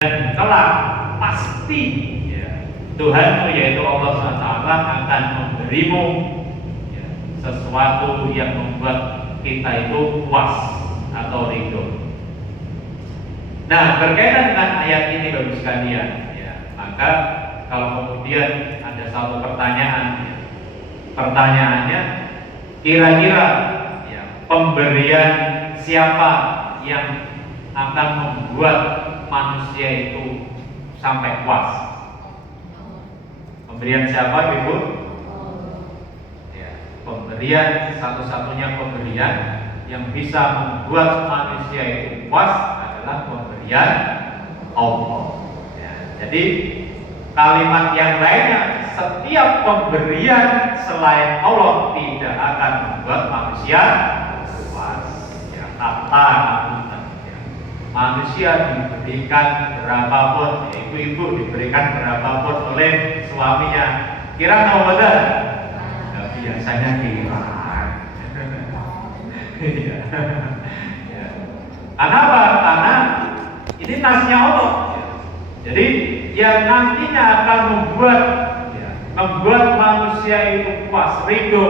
dan kelak pasti ya, Tuhan yaitu Allah SWT akan memberimu ya, sesuatu yang membuat kita itu puas atau ridho. Nah, berkaitan dengan ayat ini Bapak sekalian, ya, maka kalau kemudian ada satu pertanyaan, ya, pertanyaannya kira-kira ya, pemberian siapa yang akan membuat manusia itu sampai puas? Pemberian siapa Ibu? Ya, pemberian satu-satunya pemberian yang bisa membuat manusia itu puas adalah pemberian Allah. Ya, jadi kalimat yang lainnya, setiap pemberian selain Allah tidak akan membuat manusia puas. Ya, kata manusia diberikan berapapun, ya, ibu-ibu diberikan berapapun oleh suaminya, kira tahu betul? Nah, biasanya kira. Ya. Karena apa? Karena ini nasnya Allah. Jadi yang nantinya akan membuat manusia itu puas, ridho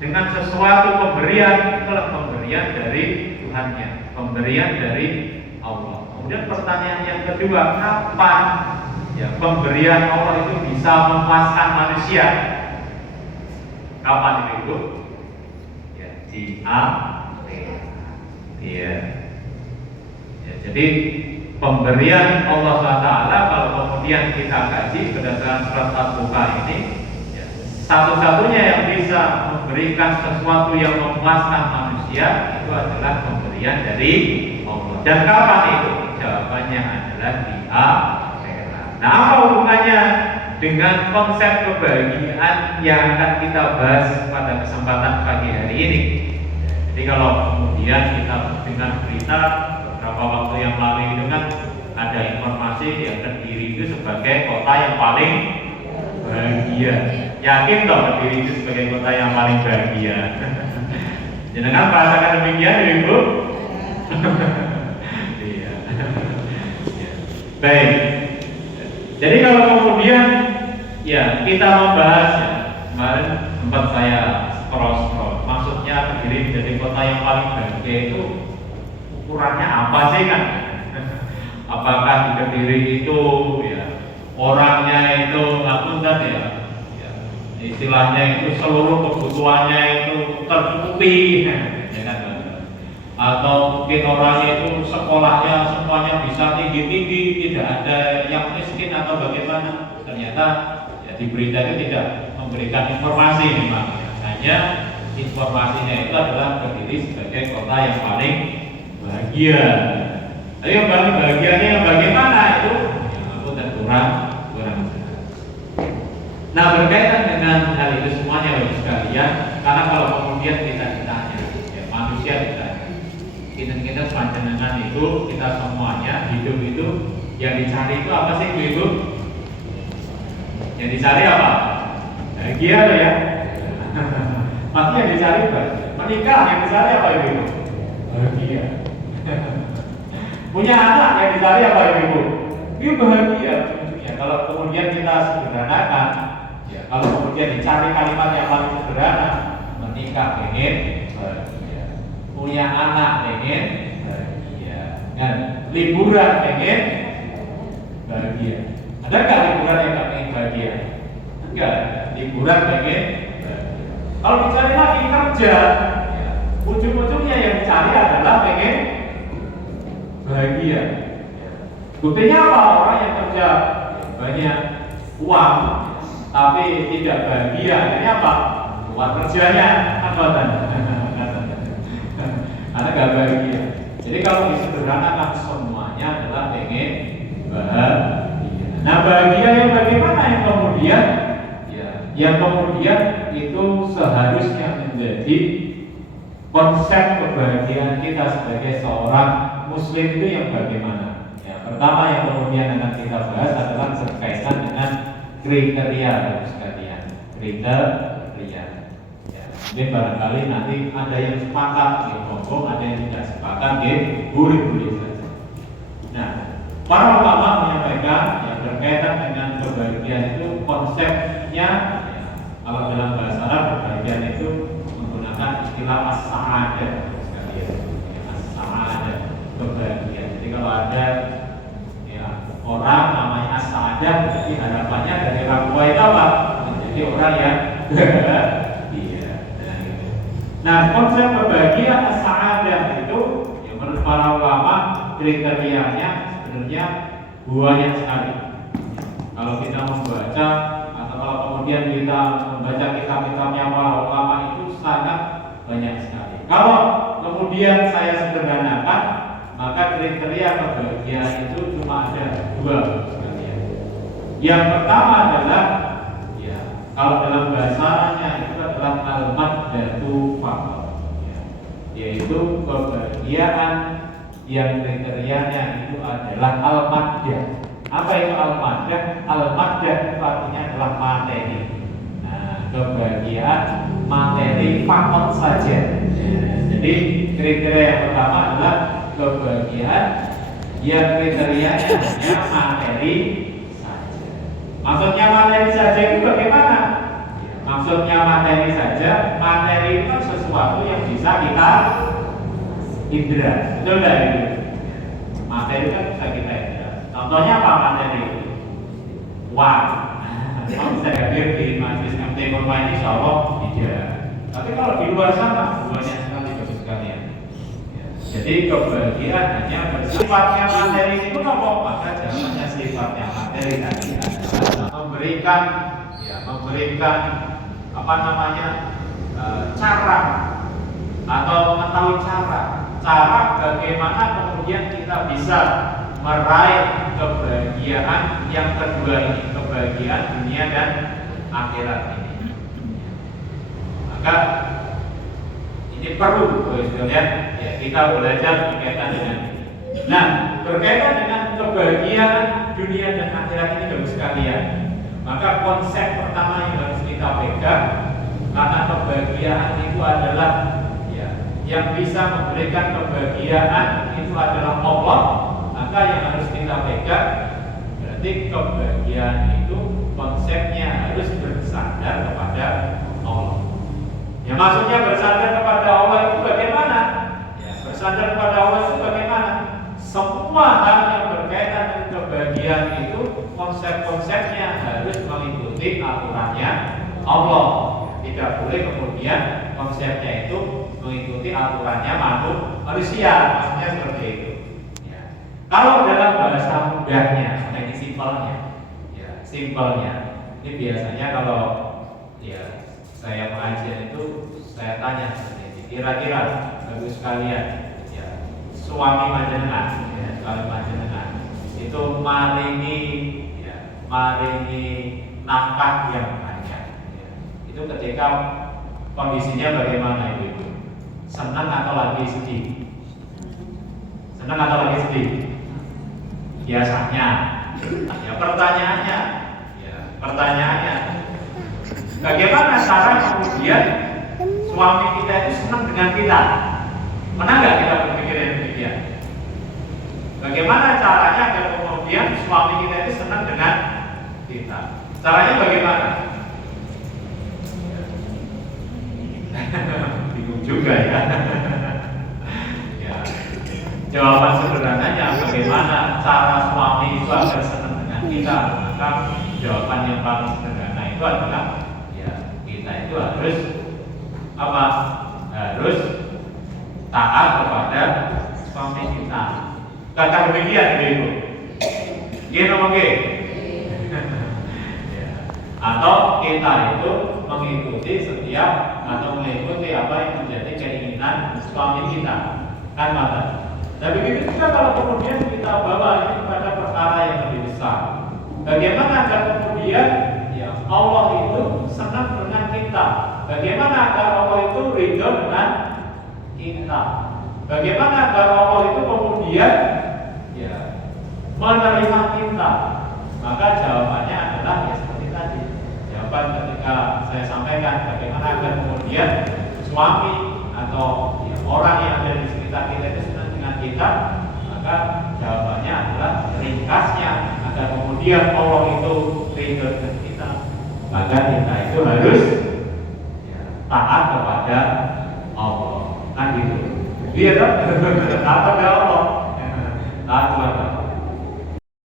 dengan sesuatu pemberian, itulah pemberian dari Tuhannya, pemberian dari Allah. Kemudian pertanyaan yang kedua, kapan ya pemberian Allah itu bisa memuaskan manusia? Kapan itu? Ya, di akhirat. Iya. Ya, jadi pemberian Allah SWT kalau kemudian kita kaji berdasarkan surat At-Tuqa ini, ya, satu-satunya yang bisa memberikan sesuatu yang memuaskan manusia itu adalah pemberian dari Allah. Dan kapan itu? Jawabannya adalah di akhirat. Nah, apa hubungannya dengan konsep kebahagiaan yang akan kita bahas pada kesempatan pagi hari ini? Jadi kalau kemudian kita mendengar berita beberapa waktu yang lalu itu kan ada informasi yang Kediri itu sebagai kota yang paling bahagia. Yakin toh Kediri itu sebagai kota yang paling bahagia? Jangan merasakan demikian, Ibu. Iya. Baik. Jadi kalau kemudian ya kita membahas ya, kemarin sempat saya scroll, maksudnya Kediri menjadi kota yang paling bahagia itu ukurannya apa sih kan? Apakah di Kediri itu ya orangnya itu ngapunten ya, istilahnya itu seluruh kebutuhannya itu tercukupi, ya kan? Atau mungkin orangnya itu sekolahnya semuanya bisa tinggi-tinggi, tidak ada yang miskin atau bagaimana? Ternyata ya, di berita itu tidak memberikan informasi memang, hanya informasinya itu adalah Kediri sebagai kota yang paling bahagia. Tapi yang paling bahagianya yang bagaimana itu? Ya, aku dan kurang. Nah, berkaitan dengan hal itu semuanya Bapak sekalian, karena kalau kemudian kita ditanya, ya, manusia kita sepanjang itu kita semuanya hidup itu yang dicari itu apa sih Ibu? Yang dicari apa? Bahagia loh ya. Pasti yang dicari bahagia. Menikah yang dicari apa Ibu? Bahagia. Punya anak yang dicari apa Ibu? Itu bahagia. Ya, kalau kemudian kita sederhanakan, ya, kalau kemudian dicari kalimat yang paling sederhana, menikah pengen bahagia, punya anak pengen bahagia, dan liburan pengen bahagia. Ada nggak liburan yang nggak pengen bahagia? Enggak, liburan pengen bahagia. Kalau dicari lagi kerja, ya, ujung-ujungnya yang dicari adalah pengen bahagia. Buktinya apa? Orang yang kerja banyak uang tapi tidak bahagia, akhirnya apa? Buat kerjanya anggotan. Karena gak bahagia. Jadi kalau disederhanakan semuanya adalah pengen bahagia. Nah, bahagia yang bagaimana yang kemudian? Ya, yang kemudian itu seharusnya menjadi konsep kebahagiaan kita sebagai seorang Muslim itu yang bagaimana? Ya, pertama yang kemudian akan kita bahas adalah berkaitan dengan kriteria sekalian. Kriteria. Ya, mungkin barangkali nanti ada yang sepakat, ada yang tidak sepakat, boleh saja. Nah, Para ulama menyampaikan yang berkaitan dengan kebahagiaan itu konsepnya ya, kalau dalam bahasa Arab kebahagiaan itu menggunakan istilah as-sa'adah sekalian. As-sa'adah, kebahagiaan. Jadi kalau ada ya orang namanya as-sa'adah, berarti harapannya dari orang tua itu apa? Menjadi orang yang bahagia. Nah, konsep kebahagiaan as-sa'adah itu ya, menurut para ulama kriterianya sebenarnya banyak sekali. Kalau kita membaca atau kalau kemudian kita membaca kitab-kitabnya para ulama itu sangat banyak sekali. Kalau kemudian saya sederhanakan, maka kriteria kebahagiaan itu cuma ada dua sekalian. Yang pertama adalah ya, kalau dalam bahasanya itu adalah al-maddatu faqat, yaitu kebahagiaan yang kriterianya itu adalah al-maddah. Apa itu al-maddah? Al-maddah itu artinya adalah materi. Nah, kebahagiaan materi fakot saja. Jadi kriteria yang pertama adalah kebahagiaan yang kriterianya hanya materi saja. Maksudnya materi saja itu bagaimana? Maksudnya materi saja, materi itu sesuatu yang bisa kita indra, betul tidak itu? Materi kan bisa kita indra. Contohnya apa materi? Uang. Kalau bisa hadir di majelis MT Kurma ini, insya Allah tidak. Tapi kalau di luar sana, banyak sekali bagus sekalian. Jadi kebahagiaan hanya bersifatnya materi itu apa? Maka jawabannya sifatnya materi tadi adalah memberikan apa namanya cara atau mengetahui cara bagaimana kemudian kita bisa meraih kebahagiaan yang kedua ini, kebahagiaan dunia dan akhirat ini. Maka ini perlu sekalian ya, kita belajar berkaitan dengan ini. Nah, berkaitan dengan kebahagiaan dunia dan akhirat ini bagus sekalian. Maka konsep pertama yang harus kita pegang, karena kebahagiaan itu adalah ya, yang bisa memberikan kebahagiaan itu adalah Allah. Maka yang harus kita pegang berarti kebahagiaan itu konsepnya harus bersandar kepada Allah. Ya, maksudnya bersandar kepada Allah itu bagaimana? Ya, bersandar kepada Allah itu bagaimana? Semua hal yang berkaitan dengan kebahagiaan itu konsep-konsepnya harus mengikuti aturannya Allah. Tidak boleh kemudian konsepnya itu mengikuti aturannya manusia. Maksudnya seperti itu. Ya. Kalau dalam bahasa mudahnya, ini simpelnya, ini biasanya kalau ya saya pengajian itu saya tanya seperti ini. Kira-kira bagus sekalian, ya, suami panjenengan, ya, suami panjenengan itu maringi nafkah yang banyak. Ya. Itu ketika kondisinya bagaimana itu? Senang atau lagi sedih? Senang atau lagi sedih? Biasanya. Ya, pertanyaannya, bagaimana cara kemudian suami kita itu senang dengan kita? Pernah nggak kita berpikir yang demikian? Bagaimana caranya agar kemudian suami kita itu senang dengan kita? Caranya bagaimana? Bingung juga ya. Ya. Jawaban sederhananya bagaimana cara suami itu agar senang dengan kita? Maka jawaban yang paling sederhana itu adalah ya kita itu harus apa? Harus taat kepada suami kita. Kata demikian Ibu. Gini mungkin. Atau kita itu mengikuti setiap atau mengikuti apa yang menjadi keinginan suami kita, kan mata. Tapi begitu juga kalau kemudian kita bawa ini kepada perkara yang lebih besar. Bagaimana agar kemudian ya Allah itu senang dengan kita? Bagaimana agar Allah itu ridho dengan kita? Bagaimana agar Allah itu kemudian ya menerima kita? Maka jawabannya adalah ya seperti tadi. Jawaban ketika saya sampaikan bagaimana agar kemudian suami atau ya, orang yang ada di sekitar kita itu senang dengan kita, maka jawabannya adalah ringkas. kemudian Allah itu ridho dengan kita, maka kita itu harus ya, taat kepada Allah, kan gitu. Dia taat kepada Allah.